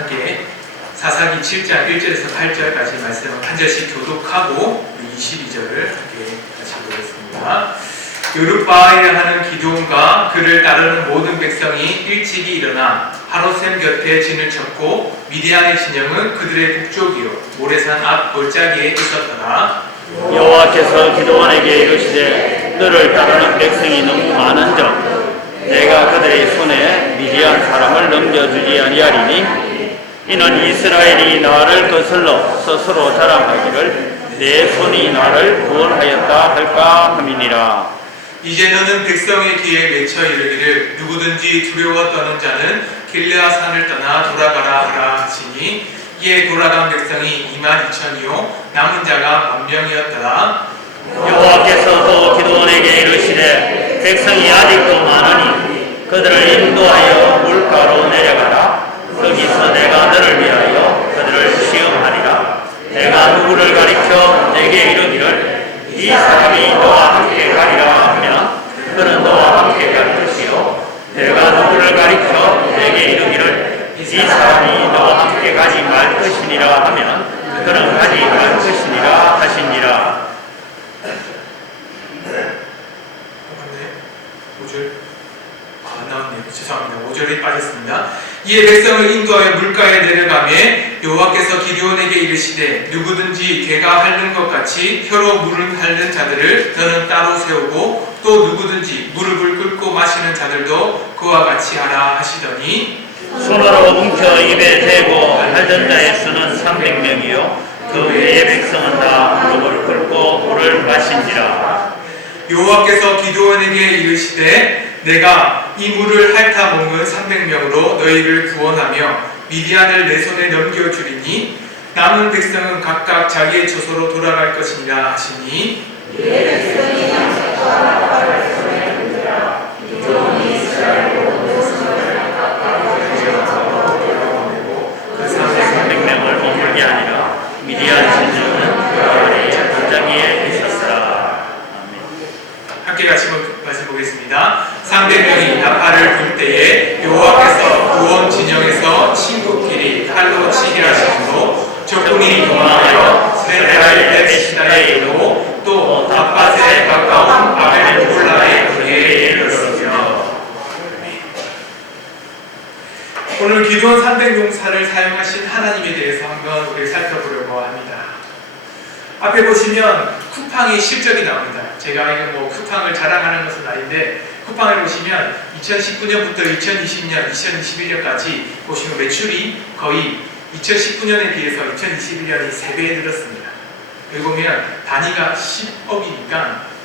함께 사사기 7장 1절에서 8절까지 말씀을 한 절씩 교독하고 22절을 함께 같이 보겠습니다. 요룻바알이라 하는 기드온과 그를 따르는 모든 백성이 일찍이 일어나 하롯셈 곁에 진을 쳤고 미디안의 진영은 그들의 북쪽이요 모래산 앞 골짜기에 있었더라. 여호와께서 기드온에게 이르시되 너를 따르는 백성이 너무 많은즉 내가 그들의 손에 미디안 사람을 넘겨주지 아니하리니 이는 이스라엘이 나를 거슬러 스스로 자랑하기를 내 손이 나를 구원하였다 할까 함이니라. 이제 너는 백성의 귀에 외쳐 이르기를 누구든지 두려워 떠는 자는 길르앗산을 떠나 돌아가라 하라 하시니 이에 돌아간 백성이 22,000이요 남은 자가 10,000명이었더라. 여호와께서 또 기드온에게 이르시되 백성이 아직도 많으니 그들을 인도하여 물가로 내려가라. 거기서 내가 너를 위하여 그들을 시험하리라. 내가 누구를 가리켜 내게 이르기를 이 사람이 너와 함께 가리라 하면 그는 너와 함께 갈 것이요 내가 누구를 가리켜 내게 이르기를 이 사람이 너와 함께 가지 말 것이니라 하면 그는 가지 말 것이니라 하시니라. 5절 나왔네요. 죄송합니다. 5절이 빠졌습니다. 이에 백성을 인도하여 물가에 내려가매 여호와께서 기드온에게 이르시되 누구든지 개가 핥는 것 같이 혀로 물을 핥는 자들을 너는 따로 세우고 또 누구든지 무릎을 꿇고 마시는 자들도 그와 같이 하라 하시더니 손으로 뭉쳐 입에 대고 핥는 자의 수는 300명이요 그 외의 백성은 다 무릎을 꿇고 물을 마신지라. 여호와께서 기드온에게 이르시되 내가 이 물을 핥아 먹는 300명으로 너희를 구원하며 미디안을 내 손에 넘겨주리니 남은 백성은 각각 자기의 처소로 돌아갈 것이니라 하시니 이에 백성이 양식과 나팔을 손에 흔들어 기드온이 이스라엘 모든 성을 각각 돌아보내고 그 300명을 머물게 하니라. 미디안 진영은 그 아래 골짜기에 있었으라. 함께 같이 말씀 보겠습니다. 300명이 나팔을 불 때에 여호와께서 구원 진영에서 친구끼리 칼로 치게 하시므로 적군이 도망하여 세레알 베시다에 이르고 또 다밧에 가까운 아벨 홀라의 굴에 이르렀으며. 오늘 기드온 300용사를 사용하신 하나님에 대해서 한번 우리 살펴보려고 합니다. 앞에 보시면 쿠팡의 실적이 나옵니다. 제가 이거 쿠팡을 자랑하는 것은 아닌데 쿠팡을 보시면 2019년부터 2020년, 2021년까지 보시면 매출이 거의 2019년에 비해서 2021년이 3배 늘었습니다. 여기 보면 단위가 10억이니까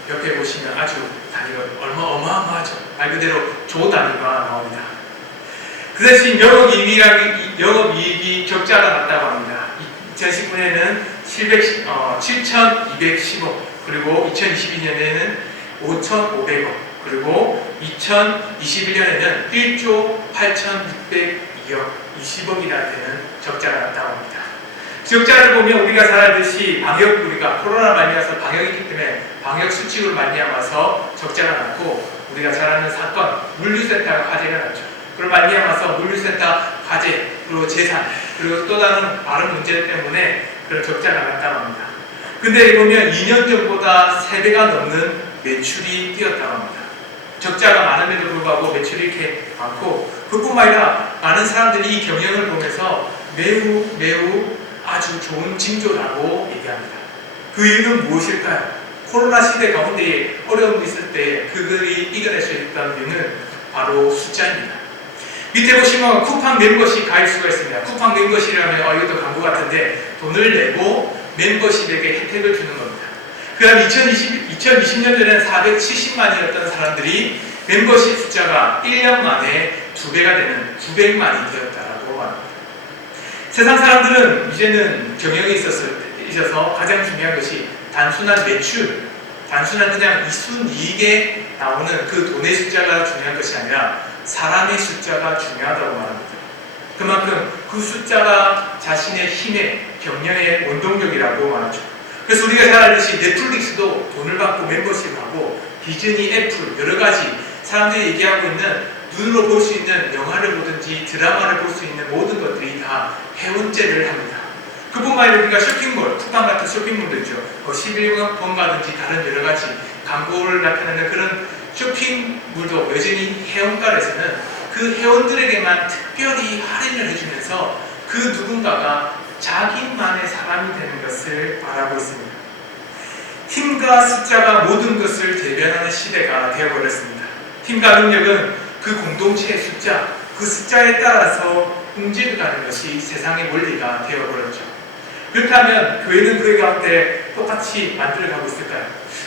옆에 보시면 아주 단위가 어마어마하죠. 말 그대로 조 단위가 나옵니다. 그 대신 영업이익이 적자가 났다고 합니다. 2019년에는 7,210억, 그리고 2022년에는 5,500억, 그리고 2021년에는 1조 8,602억, 20억이나 되는 적자가 났다고 합니다. 적자를 보면 우리가 잘 알듯이 우리가 코로나 말미암아서 방역이기 때문에 방역 수칙으로 말미암아서 적자가 났고, 우리가 잘 아는 사건, 물류센터가 화재가 났죠. 그걸 말미암아서 물류센터 화재, 그리고 재산, 그리고 또 다른 다른 문제 때문에 그런 적자가 났다고 합니다. 근데 보면 2년 전보다 3배가 넘는 매출이 뛰었다고 합니다. 적자가 많음에도 불구하고 매출이 이렇게 많고, 그뿐만 아니라 많은 사람들이 이 경영을 보면서 매우 아주 좋은 징조라고 얘기합니다. 그 이유는 무엇일까요? 코로나 시대 가운데 어려움이 있을 때 그들이 이겨낼 수 있다는 이유는 바로 숫자입니다. 밑에 보시면 쿠팡 멤버십 가입수가 있습니다. 쿠팡 멤버십이라면 이것도 광고 같은데 돈을 내고 멤버십에게 혜택을 주는 겁니다. 그 다음 2020년에는 470만이었던 사람들이 멤버십 숫자가 1년 만에 2배가 되는 900만이 되었다고 합니다. 세상 사람들은 이제는 경영에 있어서 가장 중요한 것이 단순한 매출, 단순한 그냥 이순이익에 나오는 그 돈의 숫자가 중요한 것이 아니라 사람의 숫자가 중요하다고 말합니다. 그만큼 그 숫자가 자신의 힘의 경영의 원동력이라고 말하죠. 그래서 우리가 잘 알듯이 넷플릭스도 돈을 받고 멤버십을 하고 디즈니, 애플 여러 가지 사람들이 얘기하고 있는 눈으로 볼 수 있는 영화를 보든지 드라마를 볼 수 있는 모든 것들이 다 해운제를 합니다. 그뿐만 아니라 우리가 쇼핑몰, 쿠팡 같은 쇼핑몰도 있죠. 11번 가든지 다른 여러 가지 광고를 나타내는 그런 쇼핑몰도 여전히 회원가에서는 그 회원들에게만 특별히 할인을 해주면서 그 누군가가 자기만의 사람이 되는 것을 말하고 있습니다. 힘과 숫자가 모든 것을 대변하는 시대가 되어버렸습니다. 힘과 능력은 그 공동체의 숫자, 그 숫자에 따라서 움직여가는 것이 세상의 원리가 되어버렸죠. 그렇다면 교회는 그 가운데 똑같이 만들어가고 있을까요?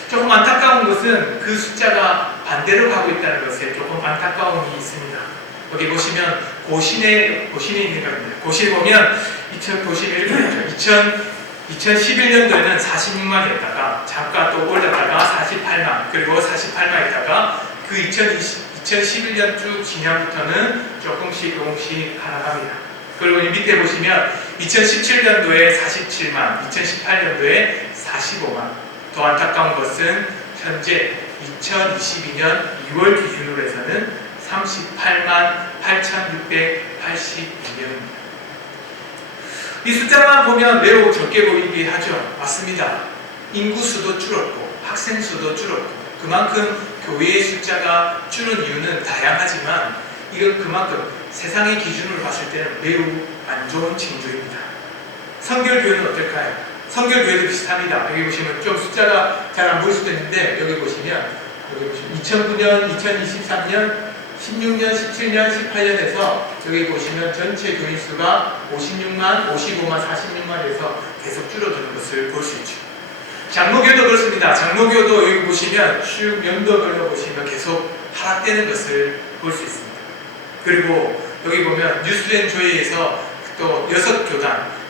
조금 안타까운 것은 그 숫자가 반대로 가고 있다는 것에 조금 안타까움이 있습니다. 여기 보시면 고신에 있는 겁니다. 고신에 보면 2011년도에는 46만이었다가 잠깐 또 올랐다가 48만, 그리고 48만이었다가 그 2011년 쭉 지나부터는 조금씩 하락합니다. 그리고 이 밑에 보시면 2017년도에 47만, 2018년도에 45만. 더 안타까운 것은 현재 2022년 2월 기준으로 해서는 38만 8,682명입니다. 이 숫자만 보면 매우 적게 보이게 하죠. 맞습니다. 인구 수도 줄었고 학생 수도 줄었고 그만큼 교회의 숫자가 줄은 이유는 다양하지만 이건 그만큼 세상의 기준으로 봤을 때는 매우 안 좋은 징조입니다. 성결교회는 어떨까요? 성결교회도 비슷합니다. 여기 보시면 좀 숫자가 잘 안 보일 수도 있는데 여기 보시면 2009년, 2023년, 16년, 17년, 18년에서 여기 보시면 전체 교인 수가 56만, 55만, 46만에서 계속 줄어드는 것을 볼 수 있죠. 장로교도 그렇습니다. 장로교도 여기 보시면 쭉 연도별로 보시면 계속 하락되는 것을 볼 수 있습니다. 그리고 여기 보면 뉴스앤조이에서 또 6교단,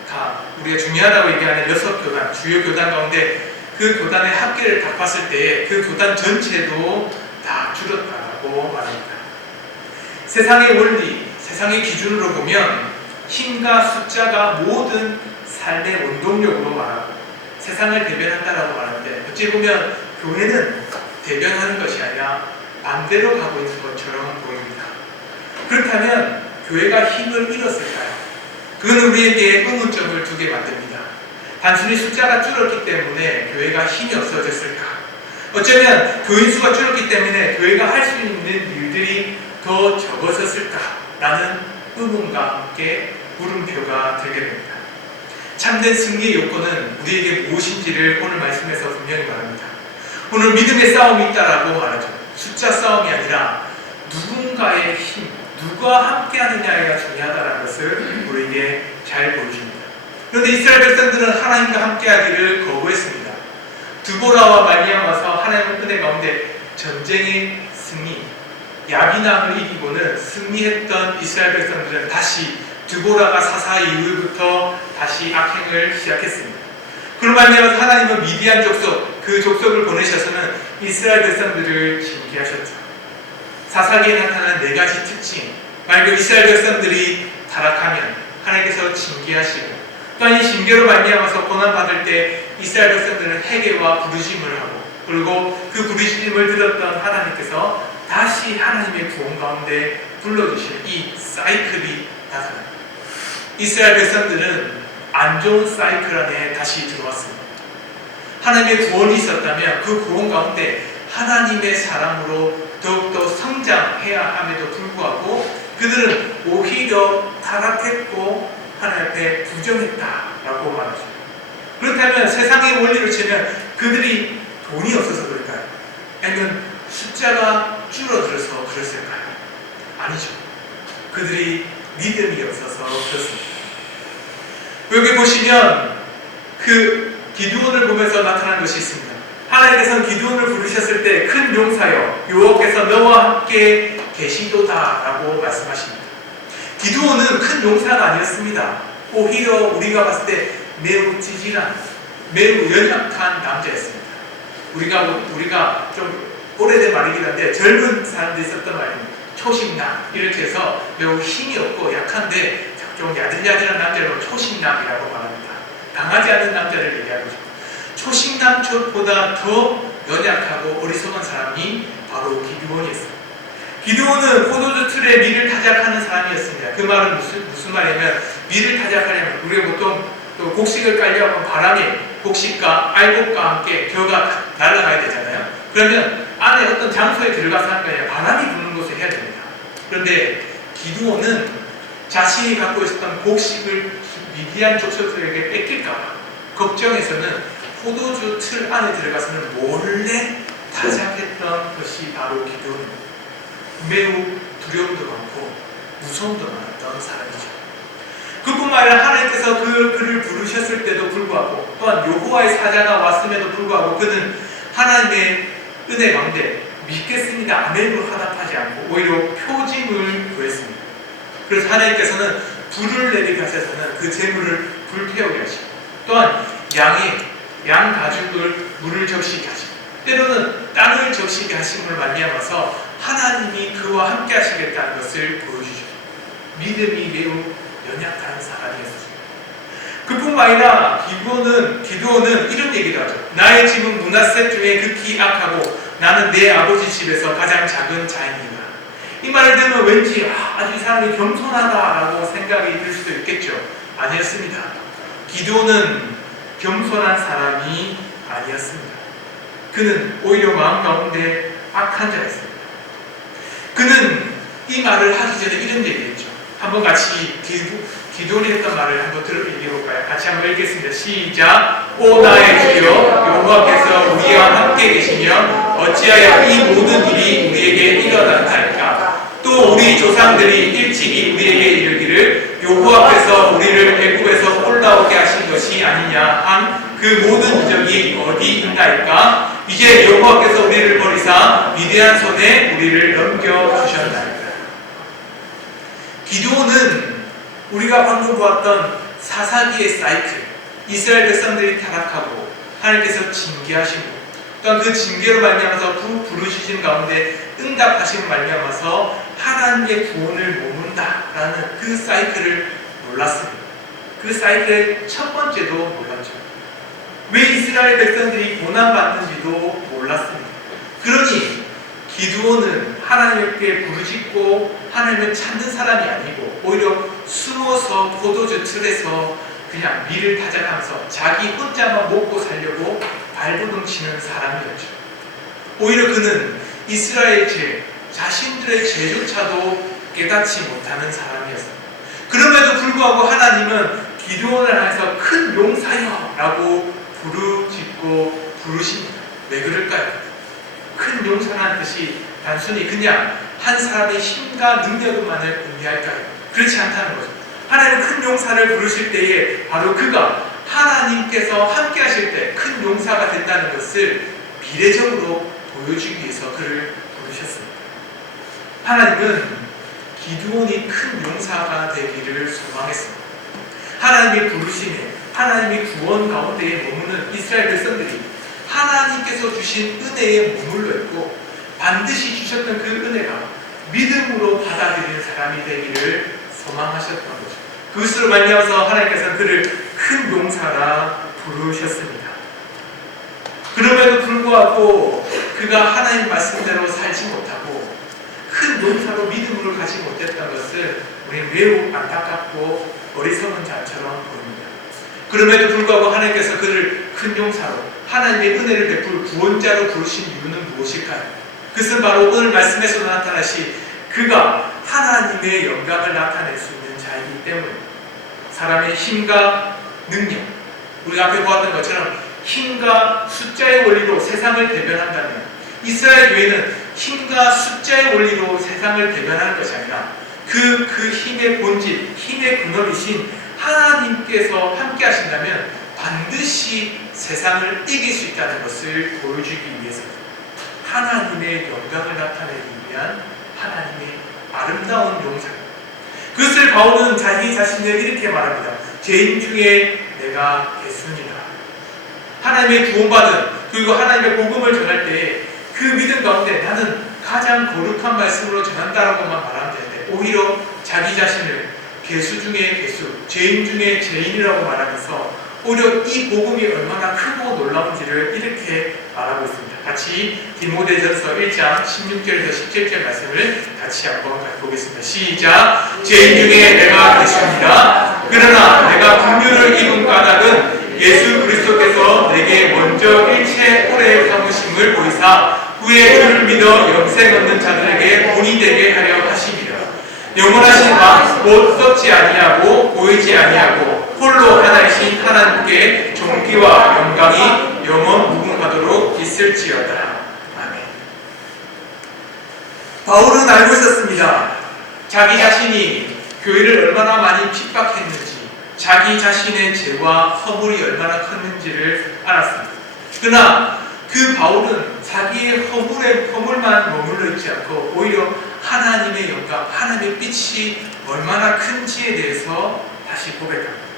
다 우리가 중요하다고 얘기하는 6교단, 주요 교단 가운데 그 교단의 합계를 다 봤을 때 그 교단 전체도 다 줄었다고 말합니다. 세상의 원리, 세상의 기준으로 보면 힘과 숫자가 모든 삶의 원동력으로 말하고 세상을 대변한다라고 말하는데 어찌 보면 교회는 대변하는 것이 아니라 반대로 가고 있는 것처럼 보입니다. 그렇다면 교회가 힘을 잃었을까요? 그건 우리에게 의문점을 두게 만듭니다. 단순히 숫자가 줄었기 때문에 교회가 힘이 없어졌을까? 어쩌면 교인 수가 줄었기 때문에 교회가 할 수 있는 일들이 더 적어졌을까라는 의문과 함께 물음표가 들게 됩니다. 참된 승리의 요건은 우리에게 무엇인지를 오늘 말씀에서 분명히 말합니다. 오늘 믿음의 싸움이 있다라고 말하죠. 숫자 싸움이 아니라 누군가의 힘, 누가 함께 하느냐가 중요하다는 것을 우리에게 잘 보여줍니다. 그런데 이스라엘 백성들은 하나님과 함께 하기를 거부했습니다. 드보라와 말미암아서 하나님의 은혜 가운데 전쟁의 승리, 야비남을 이기고는 승리했던 이스라엘 백성들은 다시 드보라가 사사 이후부터 다시 악행을 시작했습니다. 그로 말미암아서 하나님은 미디안 족속, 그 족속을 보내셔서는 이스라엘 백성들을 징계하셨죠. 사사기에 나타나는 4가지 특징, 말 그대로 이스라엘 백성들이 타락하면 하나님께서 징계하시고 또한 이 징계로 말미암아서 고난받을 때 이스라엘 백성들은 회개와 부르심을 하고 그리고 그 부르심을 들었던 하나님께서 다시 하나님의 구원 가운데 불러주시는 이 사이클이 나타납니다. 이스라엘 백성들은 안 좋은 사이클 안에 다시 들어왔습니다. 하나님의 구원이 있었다면 그 구원 가운데 하나님의 사람으로 더욱더 성장해야 함에도 불구하고 그들은 오히려 타락했고 하나님 앞에 부정했다라고 말하죠. 그렇다면 세상의 원리를 치면 그들이 돈이 없어서 그럴까요? 아니면 숫자가 줄어들어서 그랬을까요? 아니죠. 그들이 믿음이 없어서 그렇습니다. 여기 보시면 그 기드온을 보면서 나타난 것이 있습니다. 하나님께서는 기드온을 부르셨을 때 큰 용사여 여호와께서 너와 함께 계시도다라고 말씀하십니다. 기드온은 큰 용사가 아니었습니다. 오히려 우리가 봤을 때 매우 찌질한, 매우 연약한 남자였습니다. 우리가 좀 오래된 말이긴 한데 젊은 사람들이 썼던 말입니다. 초식남 이렇게 해서 매우 힘이 없고 약한데 좀 야들야들한 남자로 초식남이라고 말합니다. 강하지 않은 남자를 얘기하고 있습니다. 초식남보다 더 연약하고 어리석은 사람이 바로 기드온이었습니다. 기드온은 포도주 틀에 밀을 타작하는 사람이었습니다. 그 말은 무슨 말이냐면, 밀을 타작하려면 우리가 보통 또 곡식을 깔려면 바람에 곡식과 알곡과 함께 겨가 날아가야 되잖아요. 그러면 안에 어떤 장소에 들어가서 하는 게 아니라 바람이 부는 곳에 해야 됩니다. 그런데 기드온은 자신이 갖고 있었던 곡식을 미디안 족속들에게 뺏길까봐 걱정해서는 포도주 틀 안에 들어가서는 몰래 타작했던 것이 바로 기드온입니다. 매우 두려움도 많고 무서움도 많았던 사람이죠. 그뿐만 아니라 하나님께서 그를 부르셨을 때도 불구하고, 또한 여호와의 사자가 왔음에도 불구하고 그는 하나님의 은혜 가운데 믿겠습니다 아멘으로 화답하지 않고 오히려 표징을 구했습니다. 그래서 하나님께서는 불을 내리게 하셔서는 그 재물을 불태우게 하시고, 또한 양 가죽을 물을 적시게 하시고, 때로는 땅을 적시게 하심을 말미암아서 하나님이 그와 함께 하시겠다는 것을 보여주죠. 믿음이 매우 연약한 사람이었습니다. 그뿐만 아니라 기드온은 이런 얘기도 하죠. 나의 집은 문하셋 중에 극히 악하고 나는 내 아버지 집에서 가장 작은 자이니라. 이 말을 들으면 왠지 아주 이 사람이 겸손하다라고 생각이 들 수도 있겠죠. 아니었습니다. 기드온은 겸손한 사람이 아니었습니다. 그는 오히려 마음 가운데 악한 자였습니다. 그는 이 말을 하기 전에 이런 얘기했죠. 한번 같이 기도를 했던 말을 한번 읽어볼까요? 같이 한번 읽겠습니다. 시작. 오 나의 주여, 여호와께서 우리와 함께 계시며 어찌하여 이 모든 일이 우리에게 일어났나이까? 또 우리 조상들이 일찍이 우리에게 이르기를 여호와께서 우리를 애굽에서 올라오게 하신 것이 아니냐 한 그 모든 이적이 어디 있나이까? 이제 여호와께서 우리를 버리사 위대한 손에 우리를 넘겨주셨나이까? 기드온은 우리가 방금 보았던 사사기의 사이클, 이스라엘 백성들이 타락하고 하나님께서 징계하시고, 또한 그 징계로 말미암아서 부르시신 가운데 응답하심을 말미암아서 하나님의 구원을 머문다라는 그 사이클을 몰랐습니다. 그 사이클의 첫 번째도 몰랐죠. 왜 이스라엘 백성들이 고난받는지도 몰랐습니다. 그러니 기드온은 하나님께 부르짖고 하나님을 찾는 사람이 아니고 오히려 숨어서 포도주 틀에서 그냥 밀을 타작하면서 자기 혼자만 먹고 살려고 발버둥 치는 사람이었죠. 오히려 그는 이스라엘 자신들의 죄조차도 깨닫지 못하는 사람이었습니다. 그럼에도 불구하고 하나님은 기드온을 향해서 큰 용사여 라고 부르짖고 부르십니다. 왜 그럴까요? 큰 용사라는 뜻이 단순히 그냥 한 사람의 힘과 능력만을 의미할까요? 그렇지 않다는 거죠. 하나님은 큰 용사를 부르실 때에 바로 그가 하나님께서 함께 하실 때 큰 용사가 된다는 것을 비례적으로 보여주기 위해서 그를 부르셨습니다. 하나님은 기드온이 큰 용사가 되기를 소망했습니다. 하나님의 부르심에, 하나님의 구원 가운데에 머무는 이스라엘 백성들이 하나님께서 주신 은혜에 머물러 있고 반드시 주셨던 그 은혜가 믿음으로 받아들이는 사람이 되기를 소망하셨던 거죠. 그것으로 말미암아서 하나님께서 그를 큰 용사라 부르셨습니다. 그럼에도 불구하고 그가 하나님 말씀대로 살지 못하고 큰 용사로 믿음을 가지 못했던 것을 우리는 매우 안타깝고 어리석은 자처럼 보입니다. 그럼에도 불구하고 하나님께서 그를 큰 용사로 하나님의 은혜를 베풀 구원자로 부르신 이유는 무엇일까요? 그것은 바로 오늘 말씀에서 나타나신 그가 하나님의 영광을 나타낼 수 있는 자이기 때문입니다. 사람의 힘과 능력, 우리가 앞에 보았던 것처럼 힘과 숫자의 원리로 세상을 대변한다면 이스라엘 교회는 힘과 숫자의 원리로 세상을 대변하는 것이 아니라 그 힘의 본질, 힘의 근원이신 하나님께서 함께 하신다면 반드시 세상을 이길 수 있다는 것을 보여주기 위해서 하나님의 영광을 나타내기 위한 하나님의 아름다운 용사. 그것을 바울은 자기 자신을 이렇게 말합니다. 죄인 중에 내가 개수니라. 하나님의 구원받은 그리고 하나님의 복음을 전할 때 그 믿음 가운데 나는 가장 거룩한 말씀으로 전한다라고만 말하면 되는데 오히려 자기 자신을 개수 중에 개수, 죄인 중에 죄인이라고 말하면서 오히려 이 복음이 얼마나 크고 놀라운지를 이렇게 말하고 있습니다. 같이 디모데전서 1장 16절에서 17절 말씀을 같이 한번 보겠습니다. 시작. 죄인 중에 내가 그리스도입니다. 그러나 내가 긍휼을 입은 까닭은 예수 그리스도께서 내게 먼저 일체 오래 참으심을 보이사 후에 주를 믿어 영생 얻는 자들에게 본이 되게 하려 하심이라. 영원하신 왕 곧 썩지 아니하고 보이지 아니하고 홀로 하나이신 하나님께 존귀와 영광이 영원 무궁하도록 있을지어다. 아멘. 바울은 알고 있었습니다. 자기 자신이 교회를 얼마나 많이 핍박했는지, 자기 자신의 죄와 허물이 얼마나 컸는지를 알았습니다. 그러나 그 바울은 자기의 허물만 머물러 있지 않고 오히려 하나님의 영광, 하나님의 빛이 얼마나 큰지에 대해서 다시 고백합니다.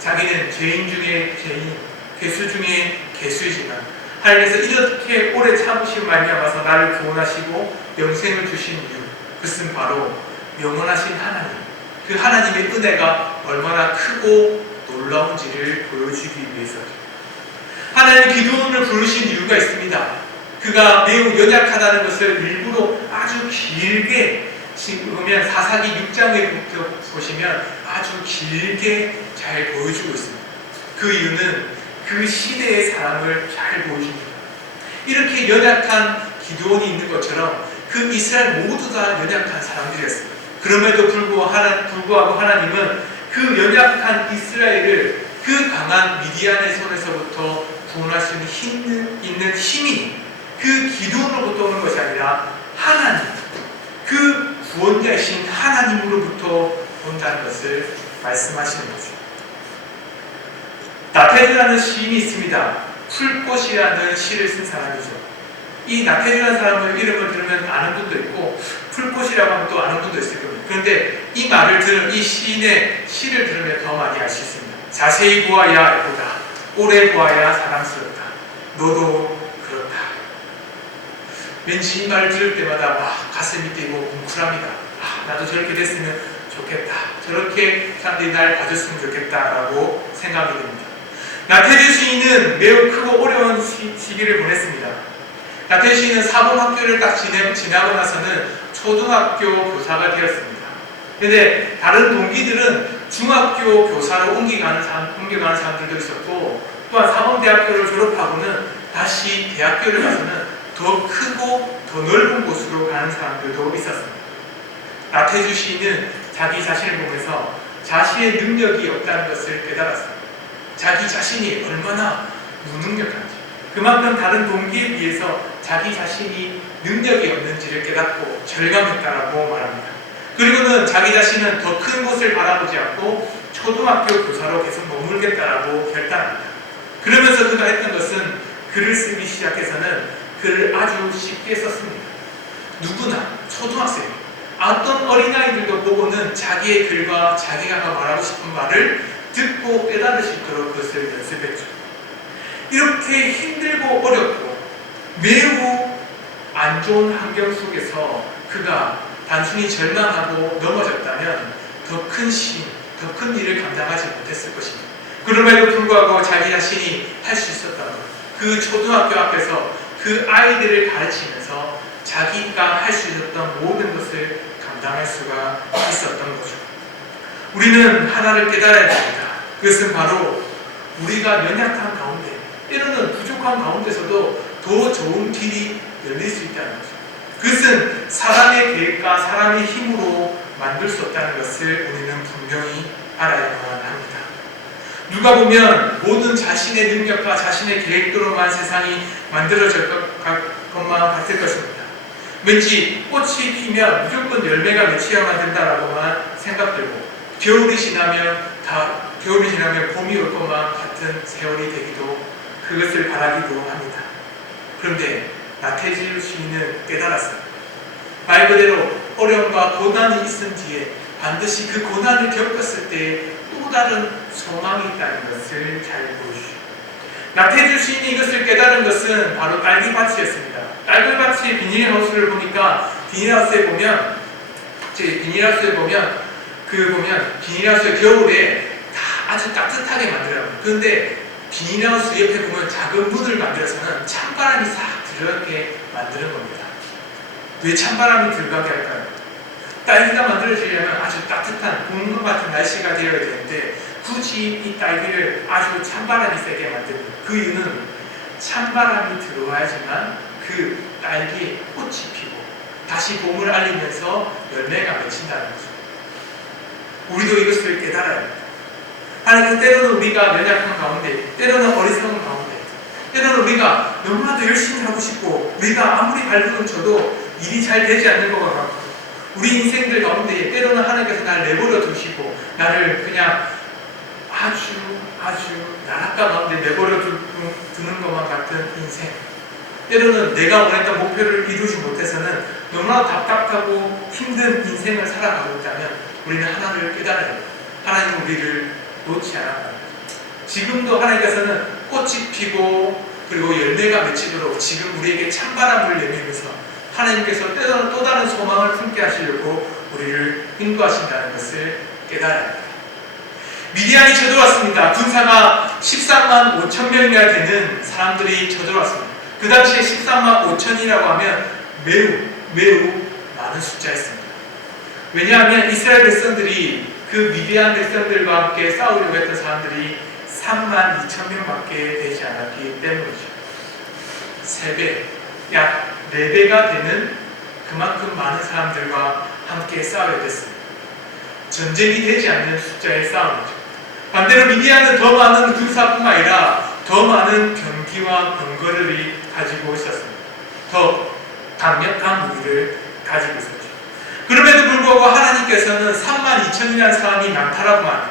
자기는 죄인 중에 죄인, 괴수 중에 괴수이지만 하나님께서 이렇게 오래 참으신 말미암아서 나를 구원하시고 영생을 주신 이유, 그것은 바로 영원하신 하나님, 그 하나님의 은혜가 얼마나 크고 놀라운지를 보여주기 위해서죠. 하나님이 기도원을 부르신 이유가 있습니다. 그가 매우 연약하다는 것을 일부러 아주 길게, 지금 보면 사사기 6장에부터 보시면 아주 길게 잘 보여주고 있습니다. 그 이유는 그 시대의 사람을 잘 보여줍니다. 이렇게 연약한 기도원이 있는 것처럼 그 이스라엘 모두 다 연약한 사람들이었습니다. 그럼에도 불구하고 하나님은 그 연약한 이스라엘을 그 강한 미디안의 손에서부터 구원할 수 있는 힘이 그 기도원으로부터 오는 것이 아니라 하나님, 그 구원자이신 하나님으로부터 온다는 것을 말씀하시는 거죠. 나태주라는 시인이 있습니다. 풀꽃이라는 시를 쓴 사람이죠. 이 나태주라는 사람의 이름을 들으면 아는 분도 있고 풀꽃이라고 하면 또 아는 분도 있을 겁니다. 그런데 이 말을 이 시인의 시를 들으면 더 많이 알 수 있습니다. 자세히 보아야 예쁘다. 오래 보아야 사랑스럽다. 너도 그렇다. 왠지 이 말을 들을 때마다 가슴이 뛰고 뭉클합니다. 나도 저렇게 됐으면 좋겠다. 저렇게 사람들이 날 봐줬으면 좋겠다라고 생각이 됩니다. 나태주 시인은 매우 크고 어려운 시기를 보냈습니다. 나태주 시인은 사범학교를 딱 지나고 나서는 초등학교 교사가 되었습니다. 그런데 다른 동기들은 중학교 교사로 옮겨가는 사람들도 있었고, 또한 사범대학교를 졸업하고는 다시 대학교를 가서는 더 크고 더 넓은 곳으로 가는 사람들도 있었습니다. 나태주 시인은 자기 자신을 보면서 자신의 능력이 없다는 것을 깨달았습니다. 자기 자신이 얼마나 무능력한지, 그만큼 다른 동기에 비해서 자기 자신이 능력이 없는지를 깨닫고 절감했다라고 말합니다. 그리고는 자기 자신은 더 큰 곳을 바라보지 않고 초등학교 교사로 계속 머물겠다라고 결단합니다. 그러면서 그가 했던 것은 글을 쓰기 시작해서는 글을 아주 쉽게 썼습니다. 누구나 초등학생, 어떤 어린아이들도 보고는 자기의 글과 자기가 말하고 싶은 말을 듣고 깨달을 수 있도록 그것을 연습했죠. 이렇게 힘들고 어렵고 매우 안 좋은 환경 속에서 그가 단순히 절망하고 넘어졌다면 더 큰 시인, 더 큰 일을 감당하지 못했을 것입니다. 그럼에도 불구하고 자기 자신이 할 수 있었던 것, 그 초등학교 앞에서 그 아이들을 가르치면서 자기가 할 수 있었던 모든 것을 감당할 수가 있었던 거죠. 우리는 하나를 깨달아야 됩니다. 그것은 바로 우리가 연약한 가운데, 때로는 부족한 가운데서도 더 좋은 길이 열릴 수 있다는 거죠. 그것은 사람의 계획과 사람의 힘으로 만들 수 없다는 것을 우리는 분명히 알아야만 합니다. 누가 보면 모든 자신의 능력과 자신의 계획대로만 세상이 만들어질 것만 같을 것입니다. 왠지 꽃이 피면 무조건 열매가 맺혀야만 된다라고만 생각되고, 겨울이 지나면 봄이 올 것만 같은 세월이 되기도, 그것을 바라기도 합니다. 그런데 나태주 시인은 깨달았습니다. 말 그대로 어려움과 고난이 있은 뒤에 반드시 그 고난을 겪었을 때 또 다른 소망이 있다는 것을 잘 보여주시죠. 나태주 시인이 이것을 깨달은 것은 바로 딸기밭이었습니다. 딸기밭의 비닐하우스를 보니까 비닐하우스에 보면 비닐하우스 겨울에 다 아주 따뜻하게 만들어요. 그런데 비닐하우스 옆에 보면 작은 문을 만들어서는 찬바람이 싹 그렇게 만드는 겁니다. 왜 찬바람이 들어가게 할까요? 딸기가 만들어지려면 아주 따뜻한 봄과 같은 날씨가 되어야 되는데 굳이 이 딸기를 아주 찬바람이 세게 만드는 그 이유는 찬바람이 들어와야지만 그 딸기에 꽃이 피고 다시 봄을 알리면서 열매가 맺힌다는 거죠. 우리도 이것을 깨달아야 합니다. 하나님은 때로는 우리가 연약한 가운데, 때로는 어리석은 가운데, 때로는 우리가 너무나도 열심히 하고 싶고 우리가 아무리 발버둥 쳐도 일이 잘 되지 않는 것 같고 우리 인생들 가운데 때로는 하나님께서 나를 내버려 두시고 나를 그냥 아주 나락가 가운데 내버려 두는 것만 같은 인생, 때로는 내가 원했던 목표를 이루지 못해서는 너무나 답답하고 힘든 인생을 살아가고 있다면 우리는 하나를 깨달아야 합니다. 하나님은 우리를 놓지 않았다. 지금도 하나님께서는 꽃이 피고 그리고 열매가 맺히도록 지금 우리에게 찬바람을 내밀면서 하나님께서 때로는 또 다른 소망을 품게 하시려고 우리를 인도하신다는 것을 깨달아야 합니다. 미디안이 쳐들어왔습니다. 군사가 13만 5천 명이나 되는 사람들이 쳐들어왔습니다. 그 당시에 13만 5천이라고 하면 매우 많은 숫자였습니다. 왜냐하면 이스라엘 백성들이 그 미디안 백성들과 함께 싸우려고 했던 사람들이 3만 2천 명밖에 되지 않았기 때문이죠. 3배, 약 4배가 되는 그만큼 많은 사람들과 함께 싸워야 됐습니다. 전쟁이 되지 않는 숫자의 싸움이죠. 반대로 미디안은 더 많은 군사뿐만 아니라 더 많은 병기와 병거를 가지고 있었습니다. 더 강력한 무기를 가지고 있었죠. 그럼에도 불구하고 하나님께서는 3만 2천이라는 사람이 많다라고 합니다.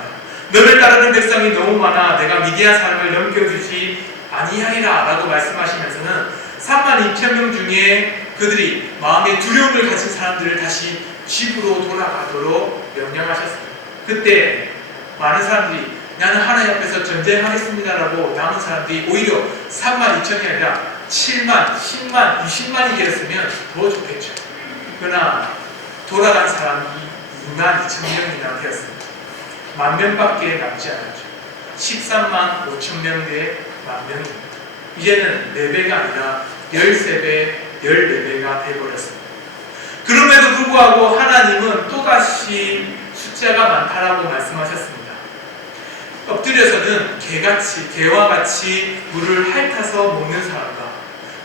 너를 따르는 백성이 너무 많아 내가 미디안 사람을 넘겨주지 아니하리라 라고 말씀하시면서는 3만 2천 명 중에 그들이 마음의 두려움을 가진 사람들을 다시 집으로 돌아가도록 명령하셨습니다. 그때 많은 사람들이 나는 하나님 앞에서 전쟁하겠습니다라고 남은 사람들이 오히려 3만 2천이 아니라 7만, 10만, 20만이 되었으면 더 좋겠죠. 그러나 돌아간 사람이 2만 2천 명이나 되었습니다. 10,000명밖에 남지 않았죠. 13만 5천 명 대 10,000명. 이제는 4배가 아니라 13배, 14배가 되어버렸습니다. 그럼에도 불구하고 하나님은 또다시 숫자가 많다라고 말씀하셨습니다. 엎드려서는 개와 같이 물을 핥아서 먹는 사람과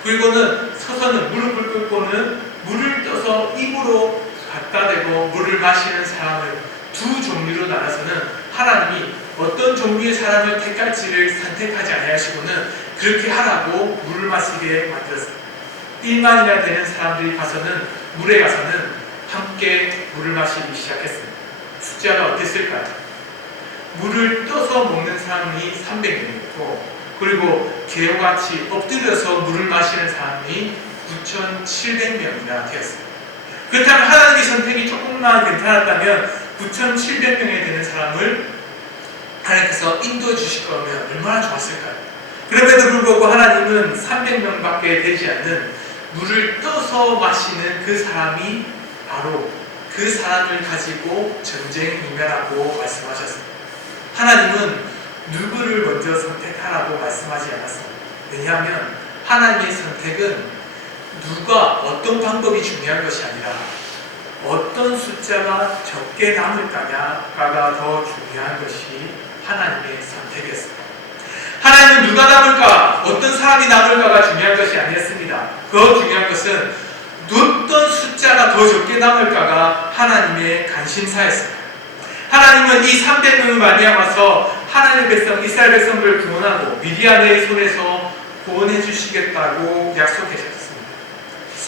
그리고는 서서는 무릎을 꿇고는 물을 떠서 입으로 갖다 대고 물을 마시는 사람을 두 종류로 나눠서는 하나님이 어떤 종류의 사람을 택할지를 선택하지 아니하시고는 그렇게 하라고 물을 마시게 만들었습니다. 1만이나 되는 사람들이 가서는 물에 가서는 함께 물을 마시기 시작했습니다. 숫자가 어땠을까요? 물을 떠서 먹는 사람이 300명이었고 그리고 개와같이 엎드려서 물을 마시는 사람이 9,700명이나 되었습니다. 그렇다면 하나님의 선택이 조금만 괜찮았다면 9,700명에 되는 사람을 하나님께서 인도해 주실 거면 얼마나 좋았을까요? 그럼에도 불구하고 하나님은 300명밖에 되지 않는 물을 떠서 마시는 그 사람이 바로 그 사람을 가지고 전쟁에 임하라고 말씀하셨습니다. 하나님은 누구를 먼저 선택하라고 말씀하지 않았습니다. 왜냐하면 하나님의 선택은 누가 어떤 방법이 중요한 것이 아니라 어떤 숫자가 적게 남을까냐가 더 중요한 것이 하나님의 선택이었습니다. 하나님은 누가 남을까, 어떤 사람이 남을까가 중요한 것이 아니었습니다. 더 중요한 것은 어떤 숫자가 더 적게 남을까가 하나님의 관심사였습니다. 하나님은 이 300명을 말미암아서 하나님의 백성, 이스라엘 백성들을 구원하고 미디안의 손에서 구원해 주시겠다고 약속하셨습니다.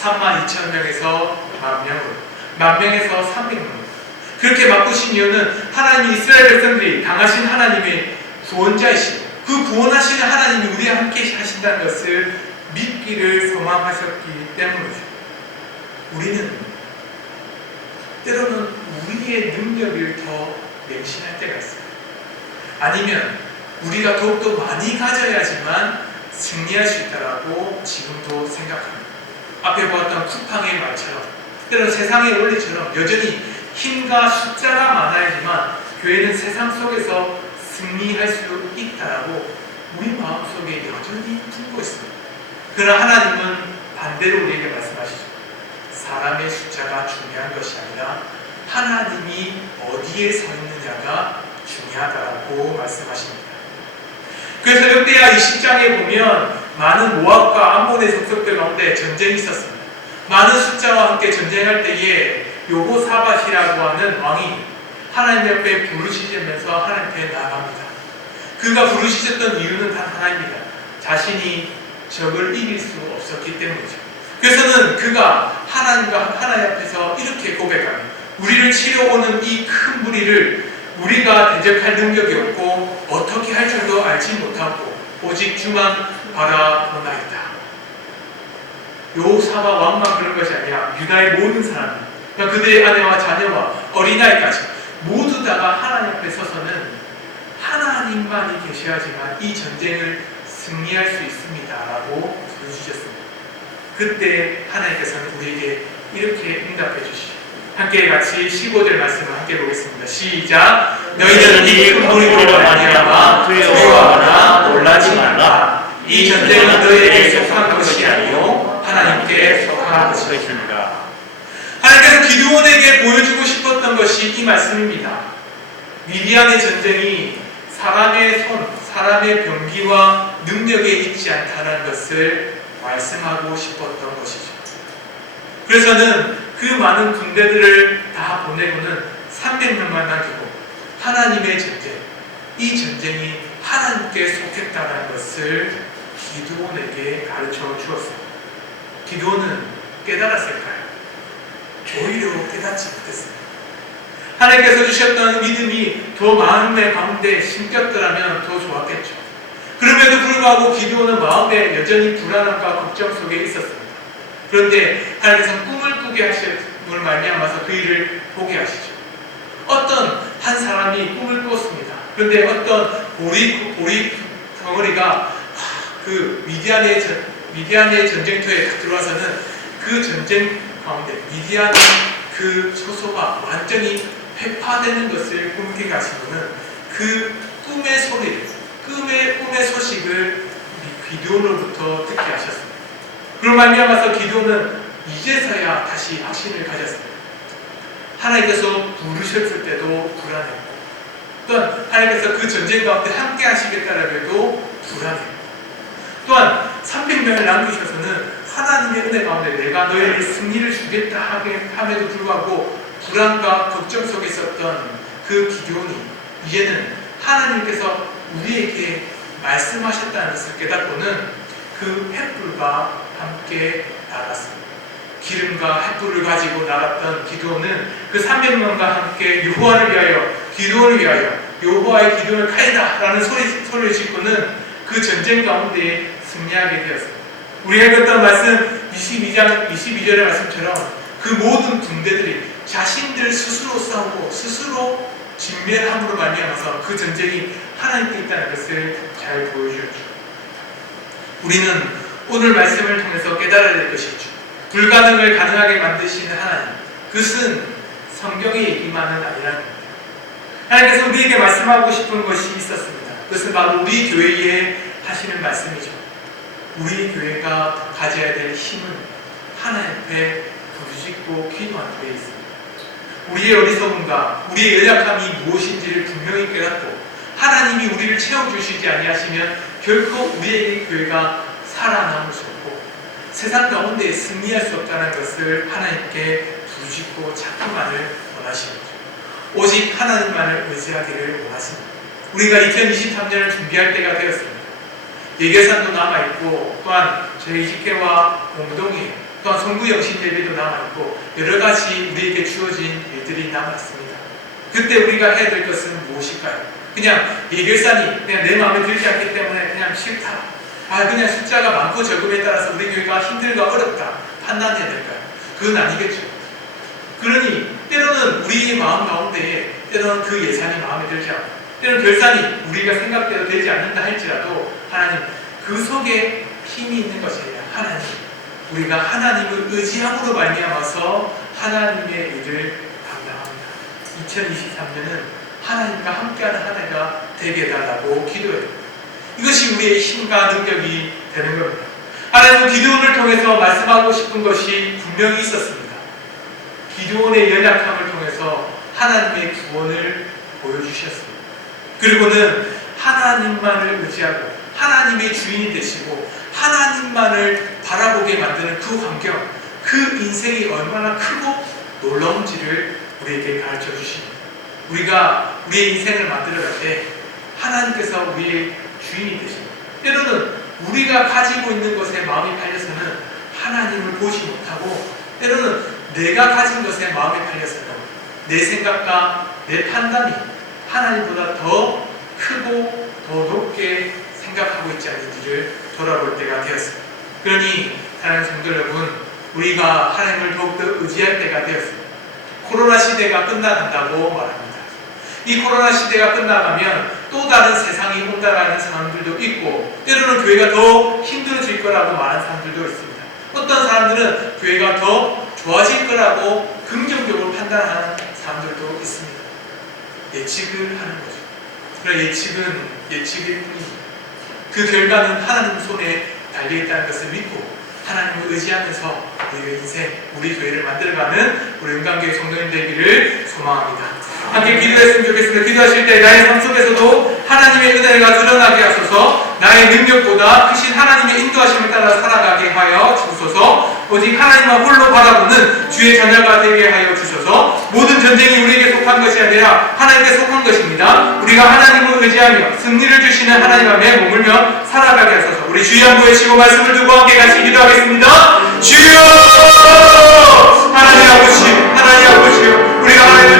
3만 2천 명에서 10,000명으로, 10,000명에서 300명. 그렇게 바꾸신 이유는 하나님이 이스라엘 백성들이 당하신 하나님의 구원자이시고 그 구원하시는 하나님이 우리와 함께 하신다는 것을 믿기를 소망하셨기 때문이죠. 우리는 때로는 우리의 능력을 더 맹신할 때가 있어요. 아니면 우리가 더욱더 많이 가져야지만 승리할 수 있다고 지금도 생각합니다. 앞에 보았던 쿠팡의 말처럼 때로는 세상의 원리처럼 여전히 힘과 숫자가 많아야지만 교회는 세상 속에서 승리할 수 있다라고 우리 마음속에 여전히 품고 있습니다. 그러나 하나님은 반대로 우리에게 말씀하시죠. 사람의 숫자가 중요한 것이 아니라 하나님이 어디에 서 있느냐가 중요하다고 말씀하십니다. 그래서 역대하 20장에 보면 많은 모압과 암몬의 족속들 가운데 전쟁이 있었습니다. 많은 숫자와 함께 전쟁할 때에 여호사밧이라고 하는 왕이 하나님 앞에 부르짖으면서 하나님께 나아갑니다. 그가 부르짖었던 이유는 단 하나입니다. 자신이 적을 이길 수 없었기 때문이죠. 그래서는 그가 하나님과 하나님 앞에서 이렇게 고백합니다. 우리를 치러 오는 이 큰 무리를 우리가 대적할 능력이 없고 어떻게 할 줄도 알지 못하고 오직 주만 바라보나이다. 여호사밧 왕만 그런 것이 아니라 유다의 모든 사람, 그들의 아내와 자녀와 어린아이까지 모두 다가 하나님 앞에 서서는 하나님만이 계셔야지만 이 전쟁을 승리할 수 있습니다 라고 부르짖었습니다. 그때 하나님께서는 우리에게 이렇게 응답해 주시죠. 함께 같이 15절 말씀을 함께 보겠습니다. 시작. 너희는 이 큰 무리로 말미암아 두려워하거나 놀라지 말라. 이 전쟁은 너희에게 속한 것이 아니요 하나님께 속한 것입니다. 하나님께서 기드온에게 보여주고 싶었던 것이 이 말씀입니다. 미디안의 전쟁이 사람의 손, 사람의 병기와 능력에 있지 않다는 것을 말씀하고 싶었던 것이죠. 그래서는 그 많은 군대들을 다 보내고는 300명만 남기고 하나님의 전쟁, 이 전쟁이 하나님께 속했다는 것을 기드온에게 가르쳐 주었습니다. 기드온은 깨달았을까요? 오히려 깨닫지 못했습니다. 하나님께서 주셨던 믿음이 더 마음의 가운데 심겼더라면 더 좋았겠죠. 그럼에도 불구하고 기드온은 마음에 여전히 불안함과 걱정 속에 있었습니다. 그런데 하나님께서 꿈을 꾸게 하심을 말미암아서 그 일을 보게 하시죠. 어떤 한 사람이 꿈을 꿨습니다. 그런데 어떤 보리 덩어리가 그 미디안의 전쟁터에 들어와서는 그 전쟁 가운데 미디안의 그 초소가 완전히 회파되는 것을 꿈꾸게 하시고는 그 꿈의 소리를, 꿈의 소식을 기드온으로부터 듣게 하셨습니다. 그런 말미암아서 기드온은 이제서야 다시 확신을 가졌습니다. 하나님께서 부르셨을 때도 불안했고, 또한 하나님께서 그 전쟁 가운데 함께 하시겠다라고 해도 불안했고, 또한 300명을 남기셔서는 하나님의 은혜 가운데 내가 너희에게 승리를 주겠다 함에도 불구하고 불안과 걱정 속에 있었던 그 기드온이 이제는 하나님께서 우리에게 말씀하셨다는 것을 깨닫고는 그 횃불과 함께 나갔습니다. 기름과 횃불을 가지고 나갔던 기드온은 그 300명과 함께 여호와를 위하여, 기드온을 위하여 여호와의 기둥을 칼이다 라는 소리를 짓고는 그 전쟁 가운데 승리하게 되었습니다. 우리가 읽었던 말씀 22절의 말씀처럼 그 모든 군대들이 자신들 스스로 싸우고 스스로 진멸함으로 말미암아서 그 전쟁이 하나님께 있다는 것을 잘 보여주었죠. 우리는 오늘 말씀을 통해서 깨달아야 될 것이 있죠. 불가능을 가능하게 만드시는 하나님, 그것은 성경의 얘기만은 아니라는 겁니다. 하나님께서 우리에게 말씀하고 싶은 것이 있었습니다. 그것은 바로 우리 교회에 하시는 말씀이죠. 우리 교회가 가져야 될 힘은 하나님 앞에 부르짖고 기도하는 데에 있습니다. 우리의 어리석음과 우리의 연약함이 무엇인지를 분명히 깨닫고 하나님이 우리를 채워주시지 아니하시면 결코 우리의 교회가 살아남을 수 없고 세상 가운데 승리할 수 없다는 것을 하나님께 부르짖고 찾기만을 원하십니다. 오직 하나님만을 의지하기를 원하십니다. 우리가 2023년을 준비할 때가 되었습니다. 예계산도 남아있고 또한 저희 집회와 공동회 또한 성구영신 예배도 남아있고 여러가지 우리에게 주어진 일들이 남아있습니다. 그때 우리가 해야 될 것은 무엇일까요? 그냥 예결산이 그냥 내 마음에 들지 않기 때문에 그냥 싫다, 그냥 숫자가 많고 적음에 따라서 우리 교회가 힘들고 어렵다 판단해야 될까요? 그건 아니겠죠. 그러니 때로는 우리의 마음 가운데에 때로는 그 예산이 마음에 들지 않고 때로는 결산이 우리가 생각대로 되지 않는다 할지라도 하나님, 그 속에 힘이 있는 것이 아니라 하나님, 우리가 하나님을 의지함으로 말미암아서 하나님의 일을 감당합니다. 2023년은 하나님과 함께하는 한 해가 되게 해달라고 기도해요. 이것이 우리의 힘과 능력이 되는 겁니다. 하나님은 기드온을 통해서 말씀하고 싶은 것이 분명히 있었습니다. 기드온의 연약함을 통해서 하나님의 구원을 보여주셨습니다. 그리고는 하나님만을 의지하고 하나님의 주인이 되시고 하나님만을 바라보게 만드는 그 환경, 그 인생이 얼마나 크고 놀라운지를 우리에게 가르쳐 주십니다. 우리가 우리의 인생을 만들어갈 때 하나님께서 우리의 주인이 되십니다. 때로는 우리가 가지고 있는 것에 마음이 팔려서는 하나님을 보지 못하고, 때로는 내가 가진 것에 마음이 팔려서는 내 생각과 내 판단이 하나님보다 더 크고 더 높게 생각하고 있지 않은지를 돌아볼 때가 되었습니다. 그러니 사랑하는 성도 여러분, 우리가 하나님을 더욱더 의지할 때가 되었습니다. 코로나 시대가 끝나간다고 말합니다. 이 코로나 시대가 끝나가면 또 다른 세상이 온다라는 사람들도 있고, 때로는 교회가 더 힘들어질 거라고 말하는 사람들도 있습니다. 어떤 사람들은 교회가 더 좋아질 거라고 긍정적으로 판단하는 사람들도 있습니다. 예측을 하는 거죠. 그러나 예측은 예측일 뿐입니다. 그 결과는 하나님 손에 달려있다는 것을 믿고 하나님을 의지하면서 우리의 인생, 우리 교회를 만들어가는 우리 은강교회 성도님 되기를 소망합니다. 함께 기도했으면 좋겠습니다. 기도하실 때 나의 삶 속에서도 하나님의 은혜가 드러나게 하소서, 나의 능력보다 크신 하나님의 인도하심을 따라 살아가게 하여 주소서, 오직 하나님만 홀로 바라보는 주의 자녀가 되게 하여 주소서. 모든 전쟁이 우리에게 속한 것이 아니라 하나님께 속한 것입니다. 우리가 하나님을 의지하며 승리를 주시는 하나님 앞에 머물며 살아가게 하소서. 우리 주의 한번 외치고 말씀을 두고 함께 같이 기도하겠습니다. 주여! 하나님 아버지, 하나님 아버지, 우리가 하나님을